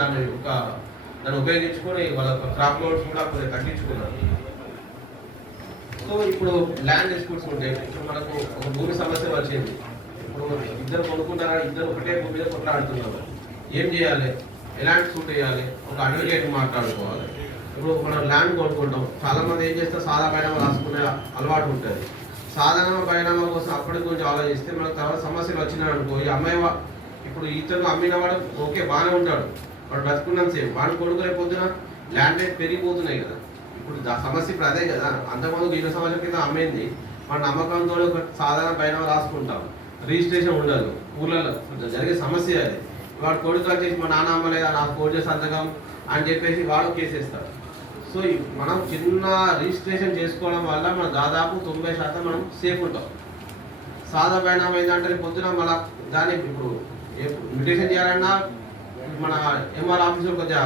దాన్ని ఉపయోగించుకొని వాళ్ళ క్రాప్ లోడ్స్ కూడా కొంచెం తగ్గించుకున్నారు. సో ఇప్పుడు ల్యాండ్ డిస్ప్యూట్స్ ఉంటాయి. ఇప్పుడు మనకు ఒక భూమి సమస్య వచ్చింది. ఇప్పుడు ఇద్దరు కొనుక్కుంటారా, ఇద్దరు ఒకటే భూమి మీద కొట్లాడుతున్నారు. ఏం చేయాలి, ఎలాంటి సూట్ వేయాలి, ఒక అడ్వకేట్ మాట్లాడుకోవాలి. ఇప్పుడు మనం ల్యాండ్ కొనుక్కుంటాం, చాలా మంది ఏం చేస్తారు, సాదా బైనామా రాసుకునే అలవాటు ఉంటుంది. సాధారణ బైనామా కోసం అప్పటి గురించి ఆలోచిస్తే మనకు తర్వాత సమస్యలు వచ్చినాయి అనుకో, ఈ అమ్మాయి ఇప్పుడు ఇతను అమ్మిన వాడు ఓకే బాగానే ఉంటాడు, వాడు బ్రతుకున్నాను సేమ్, వాడు కొడుకు రేపొద్దున ల్యాండ్ రేట్ పెరిగిపోతున్నాయి కదా. ఇప్పుడు సమస్య ఇప్పుడు అదే కదా. అంతకుముందు 20 సంవత్సరాల క్రితం అమ్మేది మన నమ్మకంతో ఒక సాధారణ బైనామా రాసుకుంటాం, రిజిస్ట్రేషన్ ఉండదు. ఊళ్ళలో జరిగే సమస్య అది. వాడు కొడుకు వచ్చేసి మా నాన్న అమ్మలేదా, నాకు కోర్టు సంతకం అని చెప్పేసి వాడు కేసేస్తారు. సో మనం చిన్న రిజిస్ట్రేషన్ చేసుకోవడం వల్ల మనం దాదాపు 90% మనం సేఫ్ ఉంటాం. సాదా బైనామా ఏంటంటే పొద్దున మన దాన్ని ఇప్పుడు మ్యూటేషన్ చేయాలన్నా మన ఎంఆర్ ఆఫీసులో కొంచెం